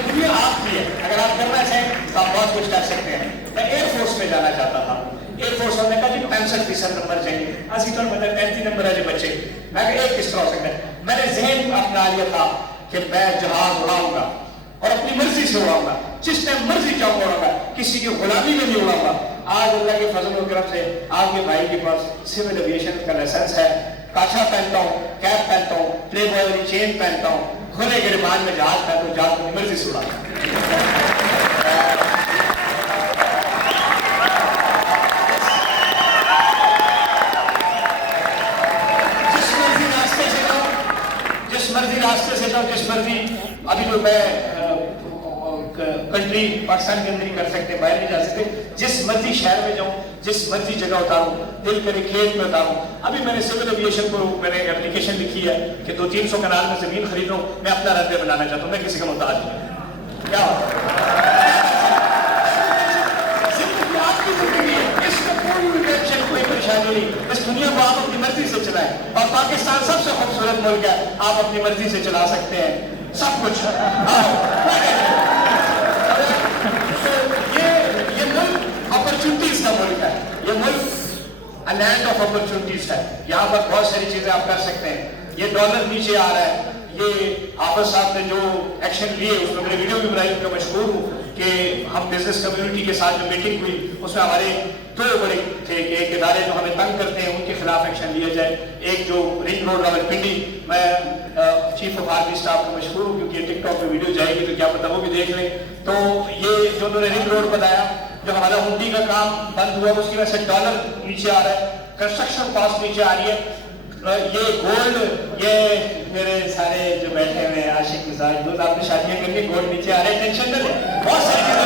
دنیا آپ کی ہے. اگر آپ کرنا چاہیں تو آپ بہت کچھ کر سکتے ہیں. میں ایئر فورس میں جانا چاہتا تھا. ایئر فورس والے نے کہا جی 65% نمبر چاہیے. اسی طور پر 35 نمبر ہے جی بچے. میں کہا ایک کس طرح ہو سکتا ہے. میں نے ذہن اپنا لیا تھا کہ میں جہاز اڑاؤں گا اور اپنی مرضی سے اڑاؤں گا, جس ٹائم مرضی چاہوں گا اڑاؤں گا, کسی کی غلامی میں نہیں اڑاؤں گا. آج اللہ کے فضل و کرم سے آپ کے بھائی کے پاس سول ایویشن کا لائسنس ہے, کاچھا پہنتا ہوں, کیپ پہنتا ہوں, پلے بوائے والی چین پہنتا ہوں, کھلے گربان میں جہاز پہنتا ہوں, جہاز اپنی مرضی سے اڑاتا ہوں. راستے سے جاؤ, جس مرضی. ابھی تو میں کنٹری پاکستان کے اندر ہی کر سکتے, باہر نہیں جا سکتے. جس مرضی شہر میں جاؤں, جس مرضی جگہ اتاروں, دل کرے کھیت میں اتاروں. ابھی میں نے سول ایویشن کو میں نے اپلیکیشن لکھی ہے کہ 200-300 کنال میں زمین خرید رہا ہوں, میں اپنا رن وے بنانا چاہتا ہوں, میں کسی کا محتاج نہیں. کیا زندگی آپ کی زندگی ہے, اس میں کوئی ٹینشن, کوئی پریشانی نہیں. اس دنیا کو آپ اپنی مرضی سے چلائیں, اور پاکستان سب سے خوبصورت ملک ہے, آپ اپنی مرضی سے چلا سکتے ہیں سب کچھ. یہ ملک اپرچونٹیز کا ملک ہے. یہ ملک لینڈ آف اپرچونٹیز ہے. یہاں پر بہت ساری چیزیں آپ کر سکتے ہیں. یہ ڈالر نیچے آ رہا ہے. یہ حافظ صاحب نے جو ایکشن لیے, اس میں میں نے ویڈیو بھی بنائی, ان کا مشہور ہوں کہ ہم بزنس کمیونٹی کے ساتھ جو میٹنگ ہوئی, اس میں ہمارے 2 بڑے تھے کہ ایک ادارے جو ہمیں تنگ کرتے ہیں ان کے خلاف ایکشن لیا جائے. ایک جو رنگ روڈ راولپنڈی, میں چیف آف آرمی اسٹاف کو مشہور ہوں کیونکہ یہ ٹک ٹاک پہ ویڈیو جائے گی تو کیا پتہ وہ بھی دیکھ لیں. تو یہ جو انہوں نے رنگ روڈ بتایا, جو ہمارا ہنڈی کا کام بند ہوا, اس کی وجہ سے ڈالر نیچے آ رہا ہے, کنسٹرکشن کاسٹ نیچے آ رہی ہے. یہ گولڈ, یہ میرے سارے جو بیٹھے ہوئے عاشق مزاج دوست, آپ نے شادیاں کر کے گولڈ نیچے آ رہے ہیں, ٹینشن نہ لیں, بہت ساری چیزیں.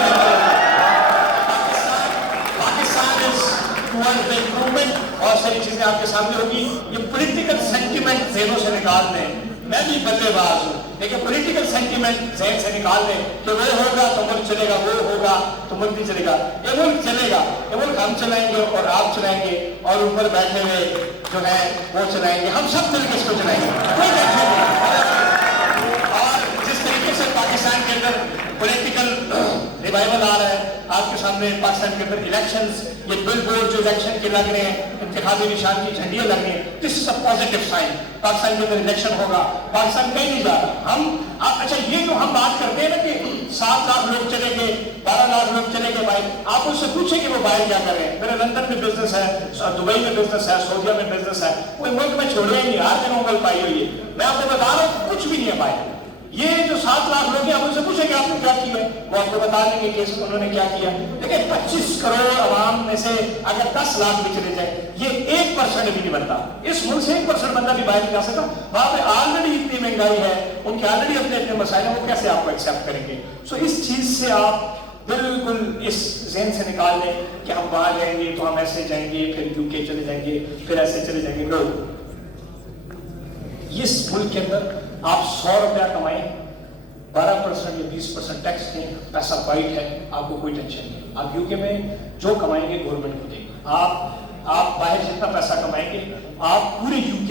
بہت ساری چیزیں آپ کے سامنے ہوگی. یہ پولیٹیکل سینٹیمنٹ ذہنوں سے نکال دیں. میں بھی بلے باز ہوں, لیکن پولیٹیکل سینٹیمنٹ ذہن سے نکال دیں کہ وہ ہوگا تو ملک چلے گا, وہ ہوگا تو ملک نہیں چلے گا. یہ ملک چلے گا, یہ ملک ہم چلائیں گے اور آپ چلائیں گے, اور اوپر بیٹھے ہوئے جو ہے وہ چلائیں گے. ہم سب مل کے اس کو چلائیں گے, کوئی ٹینشن نہیں. اور جس طریقے سے پاکستان کے اندر پولیٹیکل ریوائول آ رہا ہے, آپ کے سامنے پاکستان کے اندر الیکشنز, یہ بل بورڈ جو الیکشن کے لگ رہے ہیں, انتخابی نشان کی جھنڈیاں لگ رہی ہیں, دس از اے پازیٹیو سائن. پاکستان کے اندر الیکشن ہوگا, پاکستان کہیں نہیں جا رہا. ہم اچھا یہ جو ہم بات کرتے ہیں نا کہ 7 لاکھ لوگ چلے گئے, 12 لاکھ لوگ چلے گئے باہر, آپ ان سے پوچھیں کہ وہ باہر کیا کر رہے ہیں. میرا لندن میں بزنس ہے, دبئی میں بزنس ہے, سعودیہ میں بزنس ہے, کوئی ملک میں چھوڑے ہی نہیں, ہر جگہ ملک پائی ہوئی ہے. میں آپ کو بتا رہا ہوں کچھ بھی نہیں ہے باہر. یہ جو 7 لاکھ لوگ ہیں آپ ان سے پوچھیں کہ آپ نے کیا کیا ہے، وہ آپ کو بتا دیں گے کہ انہوں نے کیا کیا. لیکن 25 کروڑ عوام میں سے اگر 10 لاکھ بھی چلے جائیں یہ 1% بھی نہیں بنتا. اس ملک سے 1% بندہ بھی باہر نہیں جا سکتا. وہاں پہ آلریڈی اتنی مہنگائی ہے، ان کے آلریڈی اپنے مسائل ہیں، وہ کیسے آپ کو ایکسیپٹ کریں گے؟ سو اس چیز سے آپ بالکل اس ذہن سے نکال لیں کہ ہم وہاں جائیں گے تو ہم ایسے جائیں گے، پھر UK چلے جائیں گے، پھر ایسے چلے جائیں گے. لوگ اس ملک کے اندر آپ 100 روپیہ کمائیں، 12% یا 20% ٹیکس دیں، پیسہ وائٹ ہے، آپ کو کوئی ٹینشن نہیں. آپ UK میں جو کمائیں گے گورنمنٹ کو دیں گے. آپ باہر جتنا پیسہ کمائیں گے، آپ پورے UK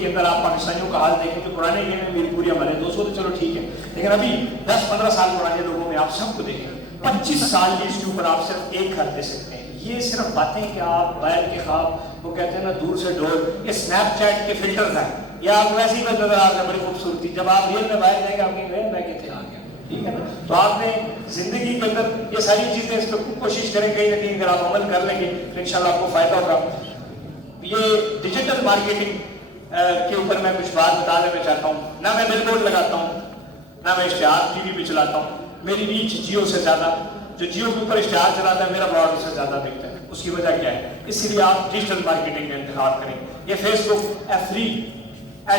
کے اندر آپ پاکستانیوں کا حال دیکھیں جو پرانے گیم میں میری پوری ہمارے 200 تو چلو ٹھیک ہے، لیکن ابھی 10-15 سال پرانے لوگوں میں آپ سب کو دیکھیں 25 سال کی اس کے اوپر آپ صرف ایک گھر دے سکتے ہیں. یہ صرف باتیں کہ آپ باہر کے خواب، وہ کہتے ہیں نا دور سے ڈور، یہ اسنیپ چیٹ کے فلٹر تھا، یا آپ ویسے ہی نظر آ رہا ہے بڑی خوبصورتی. جب آپ ریئل میں باہر جائیں گے آپ کہیں گے میں کتنے آ گیا. ٹھیک ہے نا؟ تو آپ نے زندگی کے اندر یہ ساری چیزیں اس پہ کوشش کریں، کہیں نہ کہیں اگر آپ عمل کر لیں گے تو انشاءاللہ آپ کو فائدہ ہوگا. یہ ڈیجیٹل مارکیٹنگ کے اوپر میں کچھ بات بتا دینا چاہتا ہوں. نہ میں بل بورڈ لگاتا ہوں، نہ میں اشتہار TV پہ چلاتا ہوں. میری ریچ جیو سے زیادہ، جو جیو کے اوپر اشتہار چلاتا ہے میرا براڈ اس سے زیادہ بکتا ہے. اس کی وجہ کیا ہے؟ اس لیے آپ ڈیجیٹل مارکیٹنگ کا انتخاب کریں. یہ فیس بک ہے فری،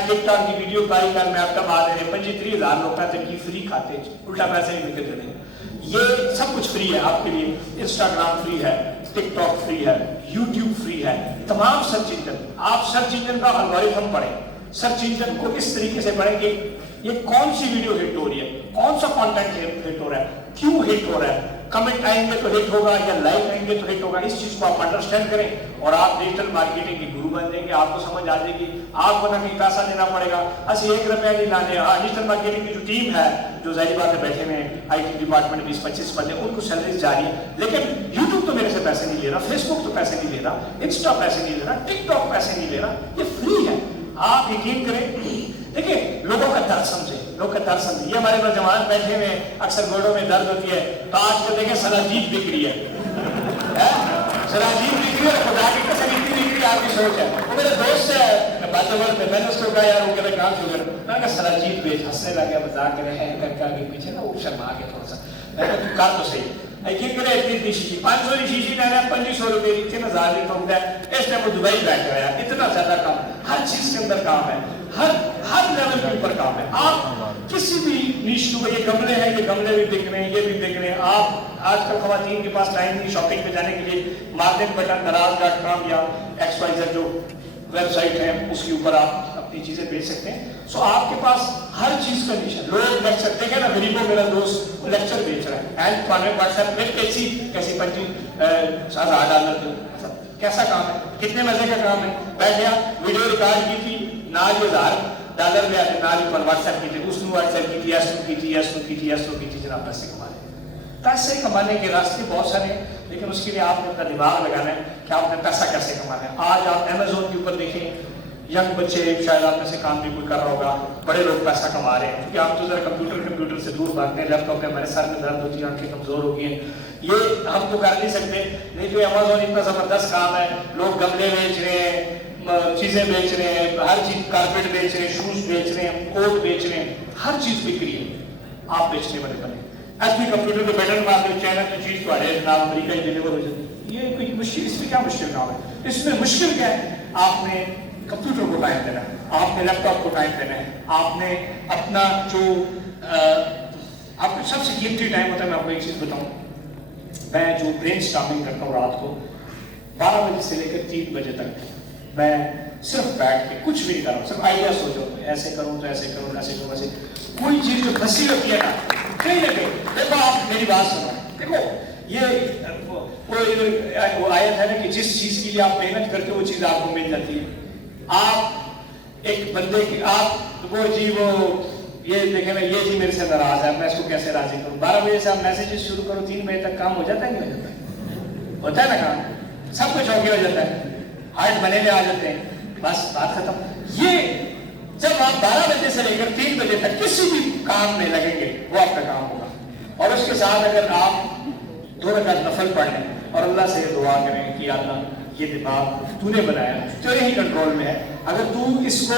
ٹک ٹاک کی ویڈیو کاری کر میں آپ کا بات ہے 25-30 لوگ پیسے کی فری کھاتے الٹا پیسے نہیں ملتے دیں. یہ سب کچھ فری ہے آپ کے لیے. انسٹاگرام فری ہے، ٹک ٹاک فری ہے، یوٹیوب فری ہے. تمام سرچ انجن، آپ سرچ انجن کا الگورتھم پڑھیں، سرچ انجن کو اس طریقے سے پڑھیں کہ یہ کون سی ویڈیو ہٹ ہو رہی ہے، کون سا کانٹینٹ ہٹ ہو رہا ہے، کیوں ہٹ ہو رہا ہے، کمنٹ آئیں گے تو ہٹ ہوگا یا لائک آئیں گے تو ہٹ ہوگا. اس چیز کو آپ انڈرسٹینڈ کریں اور آپ ڈیجیٹل مارکیٹنگ کی گرو بن جائیں گے. آپ کو سمجھ آ جائے گی، آپ کو نہ کہیں پیسہ دینا پڑے گا. ایسے 1 روپیہ نہیں لانے. ہاں ڈیجیٹل مارکیٹنگ کی جو ٹیم ہے، جو ظاہری بات ہے بیٹھے ہوئے ہیں IT ڈپارٹمنٹ 20-25 بندے، ان کو سیلریز جاری ہے. لیکن یوٹیوب تو میرے سے پیسے نہیں لے رہا، فیس بک تو پیسے نہیں لے رہا، انسٹا پیسے نہیں لے رہا، ٹک ٹاک پیسے نہیں لے رہا. یہ فری ہے. آپ یقین کریں. دیکھیں لوگوں کا درد سمجھیں، لوگوں کا درد سمجھیں. یہ ہمارے نوجوان بیٹھے ہوئے اکثر گوڑوں میں درد ہوتی ہے تو آج کو دیکھیں سلاجید بک رہی ہے. سلاجید بک رہی ہے، خدا کی قسم اتنی بک رہی ہے. آپ کی سوچ ہے. وہ میرے دوست ہے باتور پہ، میں نے اس کو کہا یار وہ کہتے کام شروع کر. میں نے کہا سلاجید بیچ. ہنسنے لگا، مذاق کر رہے ہیں کر کے پیچھے نا وہ شرما گیا تھوڑا سا. میں نے کہا کر تو صحیح. یقین کرے اتنی شیشی 500 کی شیشی لینا ہے 2500 روپے کی 3000 کی ٹھوکتا ہے. اس ٹائم وہ دبئی بیٹھ گیا. اتنا زیادہ کام، ہر چیز کے اندر کام ہے، ہر لیول کے اوپر کام ہے. آپ کسی بھی نیش کو، یہ گملے ہیں، یہ گملے بھی بک رہے ہیں، یہ بھی بک رہے ہیں. آپ آج کل خواتین کے پاس ٹائم نہیں شاپنگ پہ جانے کے لیے. مارکیٹ بٹن دراز.com یا XYZ جو ویب سائٹ ہے اس کے اوپر آپ اپنی چیزیں بیچ سکتے ہیں. سو آپ کے پاس ہر چیز کا نیش ہے. لوگ لیکچر دیکھیں نا، غریبوں میرا دوست وہ لیکچر بیچ رہا ہے. اینڈ پانے واٹس ایپ پہ کیسی $25,000 کیسا کام ہے، کتنے مزے کا کام ہے. بیٹھیا ویڈیو ریکارڈ کی تھی، نال $1,000 میں آتے، نال پر واٹس ایپ کی تھی، اس نے واٹس ایپ کی تھی، ایس کی تھی، ایس کی تھی، ایس کی تھی. جناب پیسے کما لیں. پیسے کمانے کے راستے بہت سارے ہیں، لیکن اس کے لیے آپ نے اپنا دماغ لگانا ہے کہ آپ نے پیسہ کیسے کمانا ہے. آج آپ Amazon کے اوپر دیکھیں، ینگ بچے، شاید آپ میں سے کام بھی کوئی کر رہا ہوگا، بڑے لوگ پیسہ کما رہے ہیں. کیونکہ آپ تو ذرا کمپیوٹر سے دور بھاگتے ہیں. لیپ ٹاپ میں ہمارے سر میں درد ہوتی ہے، آنکھیں کمزور ہو گئی ہیں. یہ ہم تو کر نہیں سکتے. نہیں تو Amazon اتنا زبردست کام ہے. لوگ گملے بیچ رہے ہیں، چیزیں بیچ رہے ہیں، ہر چیز، کارپیٹ بیچ رہے ہیں، شوز بیچ رہے ہیں، کوٹ بیچ رہے ہیں، ہر چیز بک رہی ہے. آپ بیچنے والے بنے. ایس بھی کمپیوٹر پہ بٹن مارتے ہیں، چائنا کی چیز تو جناب امریکہ ہی ڈلیور ہو جاتی ہے. یہ کوئی مشکل، اس میں کیا مشکل کام ہے؟ اس میں مشکل کیا ہے؟ آپ نے کمپیوٹر کو ٹائم دینا ہے، آپ نے لیپ ٹاپ کو ٹائم دینا ہے، آپ نے اپنا جو آپ کو سب سے قیمتی ٹائم ہوتا ہے. میں آپ کو ایک چیز بتاؤں، میں جو برین اسٹارمنگ کرتا ہوں رات کو 12 بجے سے لے کر 3 بجے تک، میں صرف بیٹھ کے کچھ بھی نہیں کر رہا ہوں، صرف آئیڈیا سوچو، ایسے کروں تو ایسے کروں، ایسے کروں، ایسے. کوئی چیز جو پھنسی ہوتی ہے نا کہیں نہ کہیں. دیکھو آپ میری بات سنو، دیکھو یہ وہ آیت ہے نا کہ جس چیز کے لیے آپ محنت کرتے ہو وہ چیز آپ کو مل جاتی ہے. آپ ایک بندے کی، آپ وہ جی وہ یہ دیکھیں نا، یہ جی میرے سے ناراض ہے، میں اس کو کیسے راضی کروں. 12 بجے سے آپ میسیجز شروع کرو، 3 بجے تک کام ہو جاتا ہے نہیں ہو جاتا؟ ہوتا ہے نا کام. سب کچھ اوکے ہو جاتا ہے، ہارٹ بنے ہوئے آ جاتے ہیں، بس بات ختم. یہ جب آپ 12 بجے سے لے کر 3 بجے تک کسی بھی کام میں لگیں گے وہ آپ کا کام ہوگا. اور اس کے ساتھ اگر آپ 2 رکعت نفل پڑھ لیں اور اللہ سے یہ دعا کریں کہ اللہ یہ دماغ تو نے بنایا، تیرے ہی کنٹرول میں ہے، اگر تو اس کو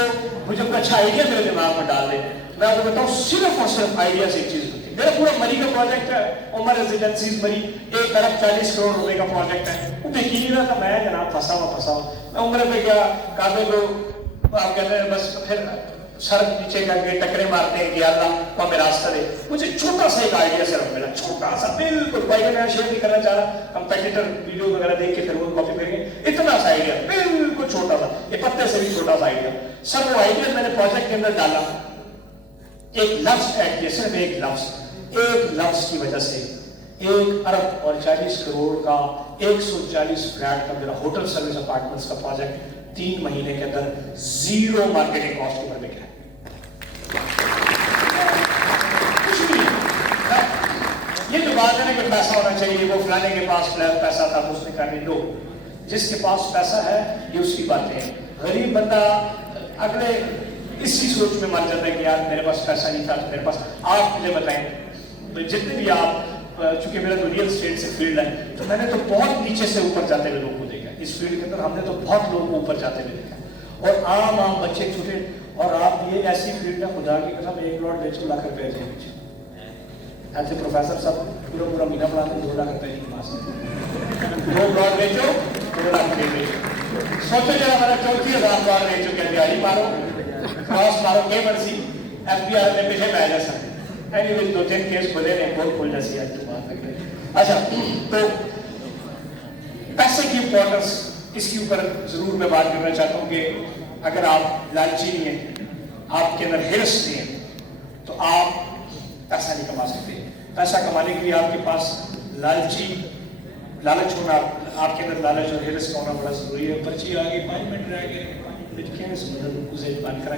مجھے کوئی اچھا آئیڈیا میرے دماغ میں ڈال دے, میں آپ کو بتاؤں صرف اور صرف آئیڈیا سے ایک چیز ہوتی ہے. میرا پورا مری کا پروجیکٹ ہے, عمر ریزیڈنسیز مری, 1 ارب 40 کروڑ روپے کا پروجیکٹ ہے. وہ دیکھ ہی نہیں رہا تھا, میں جناب پھنسا ہوا. میں عمر پہ گیا, کعبے کو آپ کہتے ہیں بس پھر سر نیچے کر کے ٹکرے مارتے ہیں کہ اللہ کو ہمیں راستہ دے. مجھے چھوٹا سا ایک آئیڈیا صرف ملا, چھوٹا سا بالکل, کوئی میں شیئر نہیں کرنا چاہ رہا, کمپیٹیٹر ویڈیو وغیرہ دیکھ کے پھر وہ کاپی کریں گے. اتنا سا آئیڈیا, بالکل چھوٹا سا, یہ پتے سے بھی چھوٹا سا آئیڈیا. سر وہ آئیڈیا میں نے پروجیکٹ کے اندر ڈالا, ایک لفظ ایڈ کیا, صرف ایک لفظ کی وجہ سے 1 ارب اور 40 کروڑ کا 140 فلیٹ کا میرا ہوٹل سروس اپارٹمنٹس کا پروجیکٹ 3 مہینے کے اندر 0 مارکیٹنگ کاسٹ کے اوپر بک گیا. یہ جو بات ہے نا کہ پیسہ ہونا چاہیے, وہ فلانے کے پاس پیسہ تھا تو اس نے کہا نہیں, لو جس کے پاس پیسہ ہے یہ اس کی باتیں ہیں. غریب بندہ اگلے اسی سوچ میں مر جاتا ہے کہ یار میرے پاس پیسہ نہیں تھا تو میرے پاس. آپ مجھے بتائیں جتنے بھی آپ, چونکہ میرا تو ریئل اسٹیٹ سے فیلڈ ہے تو میں نے تو بہت نیچے سے اوپر جاتے ہوئے لوگوں کو دیکھا. اس فیلڈ کے اندر ہم نے تو بہت لوگوں کو اوپر جاتے ہوئے دیکھا, اور عام بچے چھوٹے, اور آپ یہ ایسی فیلڈ ہے خدا کی قسم 1 کروڑ بیچو لاکھ روپے دے بیچے. ایسے پروفیسر صاحب پورا مہینہ پڑھاتے ہیں 2 لاکھ روپے کی پاس 2 کروڑ بیچو 2 لاکھ روپے بیچو. سوچو جا میرا 34,000 کروڑ بیچو, کہ دیہی مارو کراس مارو کے مرضی, ایف بی آئی میں پیچھے پہ جا سکتے. اینی ویز 2-3 کیس کھلے رہے, بہت کھل جیسی ہے تو بات لگ رہی. اچھا تو پیسے کی امپورٹنس, اس کے اوپر ضرور میں بات کرنا چاہتا ہوں کہ اگر آپ لالچی نہیں ہیں, آپ کے اندر ہرس نہیں ہے, تو آپ پیسہ نہیں کما سکتے. پیسہ کمانے کے لیے آپ کے پاس لالچ ہونا, آپ کے اندر لالچ اور ہرس کا ہونا بڑا ضروری ہے. پرچی آ گئی, 5 منٹ رہ گئے,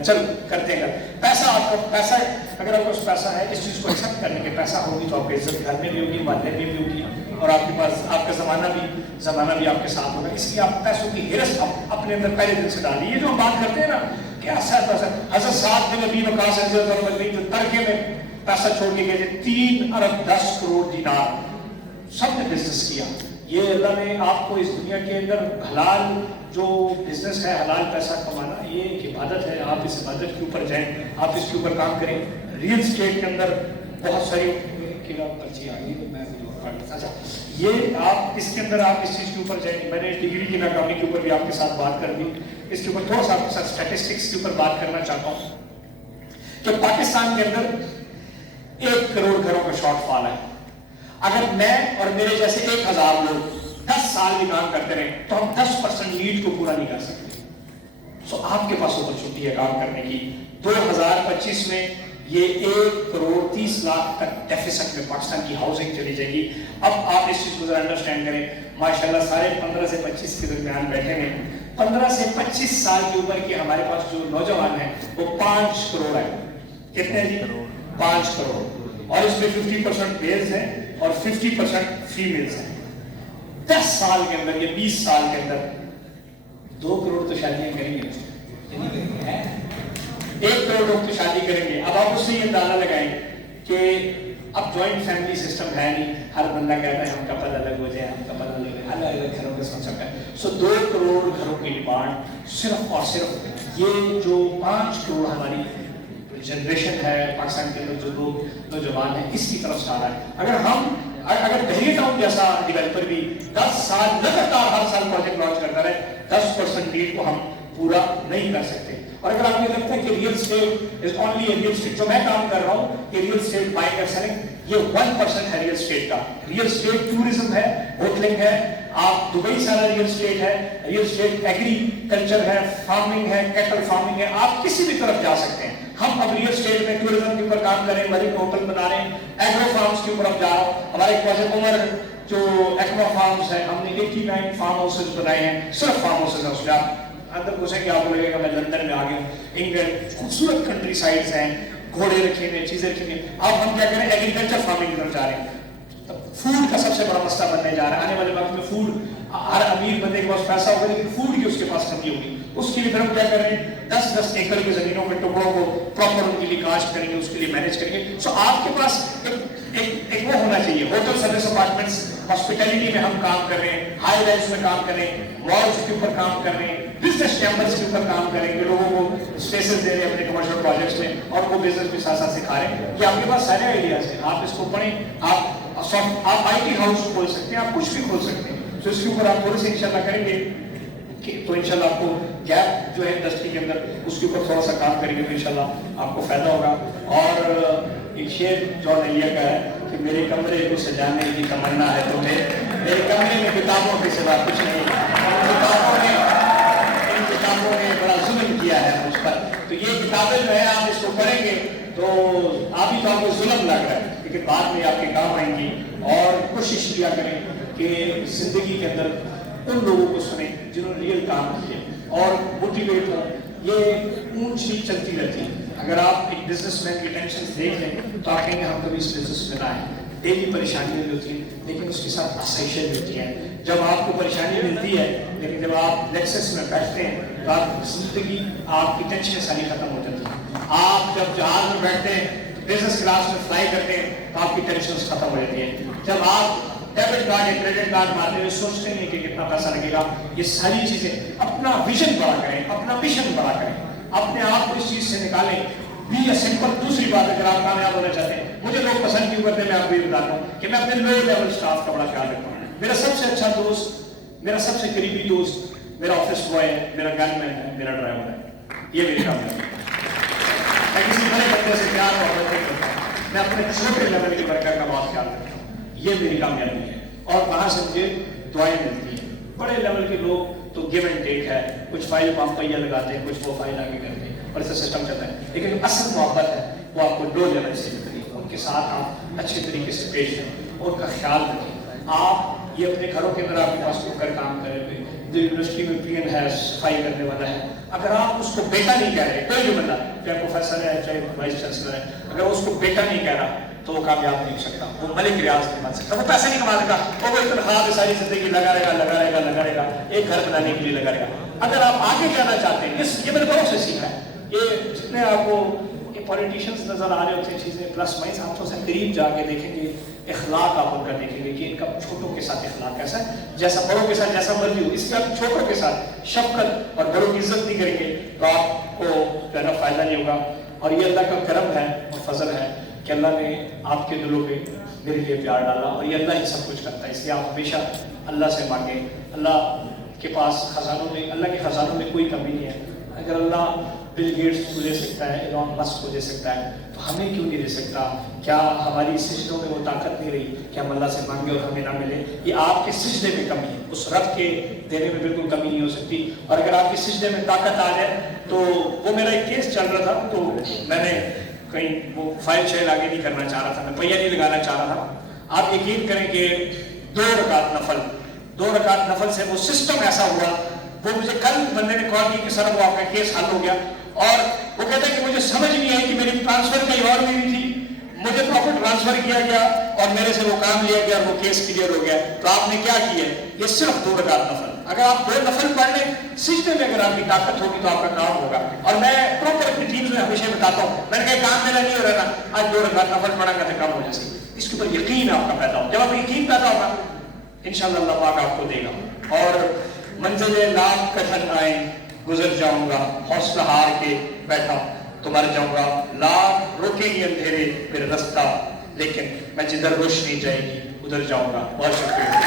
چل کرتے ہیں. پیسہ آپ کو, پیسہ اگر آپ کو پیسہ ہے, اس چیز کو ایکسپٹ کرنے کے پیسہ ہوگی تو آپ کی عزت گھر میں بھی ہوگی, محلے میں بھی ہوگی, اور آپ کے پاس آپ کا زمانہ بھی آپ کے ساتھ ہوگا. اس لیے آپ پیسوں کی ہرس اپنے اندر پہلے دن سے ڈالیے. یہ جو ہم بات کرتے ہیں نا کہ حضرت سعد بن ابی وقاص رضی اللہ عنہ جو ترکے میں پیسہ چھوڑ کے گئے تھے, 3 ارب 10 کروڑ دینار, سب نے بزنس کیا. یہ اللہ نے آپ کو اس دنیا کے اندر حلال جو بزنس ہے, حلال پیسہ کمانا, یہ ایک عبادت ہے. آپ اس عبادت کے اوپر جائیں, آپ اس کے اوپر کام کریں. ریئل اسٹیٹ کے اندر بہت ساری پرچی آ گئی, اچھا یہ آپ اس کے اندر آپ اس چیز کے اوپر جائیں. میں نے ڈگری کی ناکامی کے اوپر بھی آپ کے ساتھ بات کر دی. اس کے اوپر تھوڑا سا آپ کے ساتھ اسٹیٹسٹکس کے اوپر بات کرنا چاہتا ہوں کہ پاکستان کے اندر 1 کروڑ گھروں کا شارٹ فال ہے. اگر میں اور میرے جیسے 1000 لوگ 10 سال بھی کام کرتے رہے تو ہم 10% نیڈ کو پورا نہیں کر سکتے. سو آپ کے پاس اپرچونٹی ہے کام کرنے کی. 2025 میں یہ 1 کروڑ 30 لاکھ کا ڈیفیسٹ میں پاکستان کی ہاؤسنگ چلی جائے گی. اب آپ اس چیز کو ذرا انڈرسٹینڈ کریں. ماشاءاللہ سارے 15 سے 25 کے درمیان بیٹھے ہیں. 15 سے 25 سال کی عمر کے ہمارے پاس جو نوجوان ہیں وہ 5 کروڑ ہیں. کتنے جی؟ 5 کروڑ. اور اس میں 50% میلز ہیں اور 50% فیمیلز ہیں. 10 سال کے اندر یا 20 سال کے اندر 2 کروڑ تو شادیاں کریں گے, 1 کروڑ لوگ تو شادی کریں گے. اب آپ اس سے یہ اندازہ لگائیں کہ اب جوائنٹ فیملی سسٹم ہے نہیں. ہر بندہ کہتا ہے ہم کپل الگ ہو جائے, ہم کپل الگ ہو جائے, الگ الگ گھروں کا سوچ سکتا ہے. سو 2 کروڑ گھروں کی ڈیمانڈ صرف اور صرف یہ جو 5 کروڑ ہماری جنریشن ہے پاکستان کے اندر جو لوگ نوجوان ہیں اس کی طرف سے آ رہا ہے. اگر دہلی ٹاؤن جیسا ڈیولپر بھی 10 سال لگاتار ہر سال پروجیکٹ لانچ کرتا رہے, 10% نیڈ کو ہم پورا نہیں کر سکتے. اور اگر آپ یہ لگتا ہے کہ real state is only real estate, جو میں کام کر رہا ہوں کہ ریئل اسٹیٹ بائنگ اور سیلنگ, یہ 1% ہے ریئل اسٹیٹ کا. ریئل اسٹیٹ ٹورزم ہے, ہوٹلنگ ہے, آپ دبئی سارا ریئل اسٹیٹ ہے, ریئل اسٹیٹ ایگریکلچر ہے, فارمنگ ہے, کیٹل فارمنگ ہے, آپ کسی بھی طرف جا سکتے ہیں. ہم اب ریئل اسٹیٹ میں ٹورزم کے اوپر کام کریں, مریض ہوٹل بنا رہے ہیں, ایگرو فارمز کے اوپر اب جا رہا ہوں. ہمارے ایک پروجیکٹ عمر جو ایگرو فارمز ہیں, ہم نے 89 فارم ہاؤسز بنائے ہیں, صرف فارم ہاؤسز ہیں. اس میں آپ اندر پوچھیں کہ آپ کو لگے گا میں لندن میں آ گیا ہوں. انگلینڈ خوبصورت کنٹری سائڈز ہیں, گھوڑے رکھے ہوئے, چیزیں رکھی ہوئی. اب ہم کیا کریں, ایگریکلچر فارمنگ کی طرف جا رہے ہیں. فوڈ کا سب سے بڑا مسئلہ بننے جا رہا ہے. آنے والے وقت میں فوڈ, ہر امیر بندے کے پاس پیسہ ہوگا لیکن فوڈ کی اس کے پاس کمی ہوگی. اس کے لیے پھر ہم کیا کریں گے, 10-10 ایکڑ کی زمینوں کے ٹکڑوں کو پراپر ان کے لیے کاشت کریں گے, اس کے لیے مینج کریں گے. سو آپ کے پاس ایک وہ ہونا چاہیے. ہوٹل سروس اپارٹمنٹس ہاسپٹیلٹی میں ہم کام کر رہے ہیں, ہائی رائز میں کام کر رہے ہیں, مالس کے اوپر کام کر رہے ہیں, بزنس چیمبرس کے اوپر کام کر رہے ہیں کہ لوگوں کو اسپیسز دے رہے ہیں اپنے کمرشل پروجیکٹس میں اور وہ بزنس کے ساتھ ساتھ سکھا رہے ہیں. یہ آپ کے پاس سارے آئیڈیاز ہیں, آپ اس کو پڑھیں. آپ آئی ٹی ہاؤس کھول سکتے ہیں, آپ کچھ بھی کھول سکتے ہیں. تو اس کے اوپر آپ تھوڑے سے انشاءاللہ کریں گے تو انشاءاللہ آپ کو گیپ جو ہے انڈسٹری کے اندر اس کے اوپر تھوڑا سا کام کریں گے تو انشاءاللہ آپ کو فائدہ ہوگا. اور ایک شعر جان ایلیا کا ہے کہ میرے کمرے کو سجانے کی تمنا ہے تمہیں, میرے کمرے میں کتابوں کے سوا کچھ نہیں. ان کتابوں نے بڑا ظلم کیا ہے مجھ پر. تو یہ کتابیں جو ہے آپ اس کو پڑھیں گے تو آپ ہی تو آپ کو ظلم لگ رہا ہے لیکن بعد میں آپ کے کام آئیں گی. اور کوشش کیا کریں کہ زندگی کے اندر ان لوگوں کو سنیں جنہوں نے ریئل کام کیے اور موٹیویٹ ہوں. یہ اونچ نیچ چلتی رہتی ہے. اگر آپ ایک بزنس مین کی ٹینشن دیکھ لیں تو آپ کہیں گے ہم کبھی اس بزنس میں نہ آئیں. ڈیلی پریشانیاں بھی ہوتی ہیں لیکن اس کے ساتھ آسائشیں بھی ہوتی ہیں. جب آپ کو پریشانی ملتی ہے لیکن جب آپ لیکسس میں بیٹھتے ہیں تو آپ زندگی آپ کی ٹینشن ساری ختم ہو جاتی ہیں. آپ جب جہاز میں بیٹھتے ہیں بزنس کلاس میں فلائی کرتے ہیں تو آپ کی ٹینشن ختم ہو جاتی ہے. جب آپ ڈیبٹ کارڈ یا کریڈٹ کارڈ مارتے ہوئے سوچتے ہیں کہ کتنا پیسہ لگے گا, یہ ساری چیزیں اپنا ویژن بڑا کریں, اپنا مشن بڑا کریں, اپنے آپ کو اس چیز سے نکالیں. B A simple. دوسری بات اگر آپ کامیاب ہونا چاہتے ہیں, مجھے لوگ پسند کیوں کرتے ہیں میں آپ کو یہ بتاتا ہوں کہ میں اپنے لو لیول اسٹاف کا بڑا خیال رکھتا ہوں. میرا سب سے اچھا دوست, میرا سب سے قریبی دوست میرا آفس بوائے ہے, میرا گن مین ہے, میرا ڈرائیور ہے. یہ میری کامیابی ہے. میں کسی بڑے بندے سے پیار محبت نہیں کرتا ہوں, میں اپنے چھوٹے لیول کی برکت کا بہت خیال رکھتا ہوں. یہ میری کامیابی ہے اور وہاں سے مجھے دعائیں ملتی ہیں. بڑے لیول کے لوگ تو گیو اینڈ ٹیک ہے, کچھ فائل پامپ پہیا لگاتے ہیں, کچھ وہ فائل آگے کرتے ہیں اور ایسا سسٹم چلتا ہے. لیکن اصل محبت ہے وہ آپ کو لو لیول سے ملتی ہے. ان کے ساتھ آپ اچھے طریقے سے پیش ہیں, ان کا خیال رکھیں. آپ یہ اپنے گھروں کے اندر آپ کے پاس کر کام کریں گے. جو یونیورسٹی میں پی این ہے, صفائی کرنے والا ہے, اگر آپ اس کو بیٹا نہیں کہہ رہے, کوئی بھی بندہ چاہے پروفیسر ہے چاہے وائس چانسلر ہے, اگر اس کو بیٹا نہیں کہہ رہا تو وہ کامیاب نہیں ہو سکتا, وہ ملک ریاض نہیں بن سکتا, وہ پیسے نہیں کما سکتا, وہ تنخواہ میں ساری زندگی لگا رہے گا ایک گھر بنانے کے لیے لگا رہے گا. اگر آپ آگے جانا چاہتے ہیں, یہ میں نے بڑوں سے سیکھا ہے. یہ جتنے آپ کو یہ پولیٹیشینس نظر آ رہے ہوتے ہیں چیزیں پلس مائنس, آپ تھوڑا سا قریب جا کے دیکھیں گے اخلاق آپ ان کا دیکھیں گے کہ ان کا چھوٹوں کے ساتھ اخلاق کیسا ہے. جیسا بڑوں کے ساتھ جیسا مرضی ہو, اس کے آپ چھوٹوں کے ساتھ شفقت اور بڑوں کی عزت نہیں کریں گے تو آپ کو زیادہ فائدہ نہیں ہوگا. اور یہ اللہ کا کرم ہے اور فضل ہے کہ اللہ نے آپ کے دلوں پہ میرے لیے پیار ڈالا, اور یہ اللہ ہی سب کچھ کرتا ہے. اس لیے آپ ہمیشہ اللہ سے مانگیں. اللہ کے پاس خزانوں میں, اللہ کے خزانوں میں کوئی کمی نہیں ہے. اگر اللہ بل گیٹس کو دے سکتا ہے, ایلون مسک کو دے سکتا ہے, تو ہمیں کیوں نہیں دے سکتا؟ کیا ہماری سجدوں میں وہ طاقت نہیں رہی کہ ہم اللہ سے مانگے اور ہمیں نہ ملے؟ یہ آپ کے سجدے میں کمی ہے, اس رب کے دینے میں بالکل کمی نہیں ہو سکتی. اور اگر آپ کے سجدے میں طاقت آ جائے تو وہ میرا ایک کیس چل رہا تھا, تو میں نے کہیں وہ فائل شائل آگے نہیں کرنا چاہ رہا تھا, میں پہیا نہیں لگانا چاہ رہا تھا. آپ یقین کریں کہ 2 رکعت نفل سے وہ سسٹم ایسا ہوا. وہ مجھے کل بندے نے کال کی کہ سر وہ آپ کا کیس حل ہو گیا, اور وہ کہتا ہے کہ مجھے سمجھ نہیں آئی کہ میری ٹرانسفر کہیں اور ہوئی تھی, مجھے پروفٹ ٹرانسفر کیا گیا اور میرے سے وہ کام لیا گیا اور وہ کیس کلیئر ہو گیا. تو آپ نے کیا کیا؟ یہ صرف 2 رکعت نفل. اگر آپ 2 نفل پڑھ لیں سجدے میں, اگر آپ کی طاقت ہوگی تو آپ کا کام ہوگا. اور میں پراپر اپنی ٹیمز میں ہمیشہ بتاتا ہوں, میں نے کہا کام میرا نہیں ہو رہا نا, آج 2 رکعت نفل پڑھا گا تو کام ہو جائے. اس کے اوپر یقین آپ کا پیدا ہو. جب آپ یقین پیدا ہوگا انشاءاللہ اللہ پاک آپ کو دے گا. اور منزل لاکھ کٹھن آئے گزر جاؤں گا, حوصلہ ہار کے بیٹھا تو مر جاؤں گا. لاکھ روکیں گے اندھیرے پھر رستہ, لیکن میں جدھر روشنی جائے گی ادھر جاؤں گا. بہت شکریہ.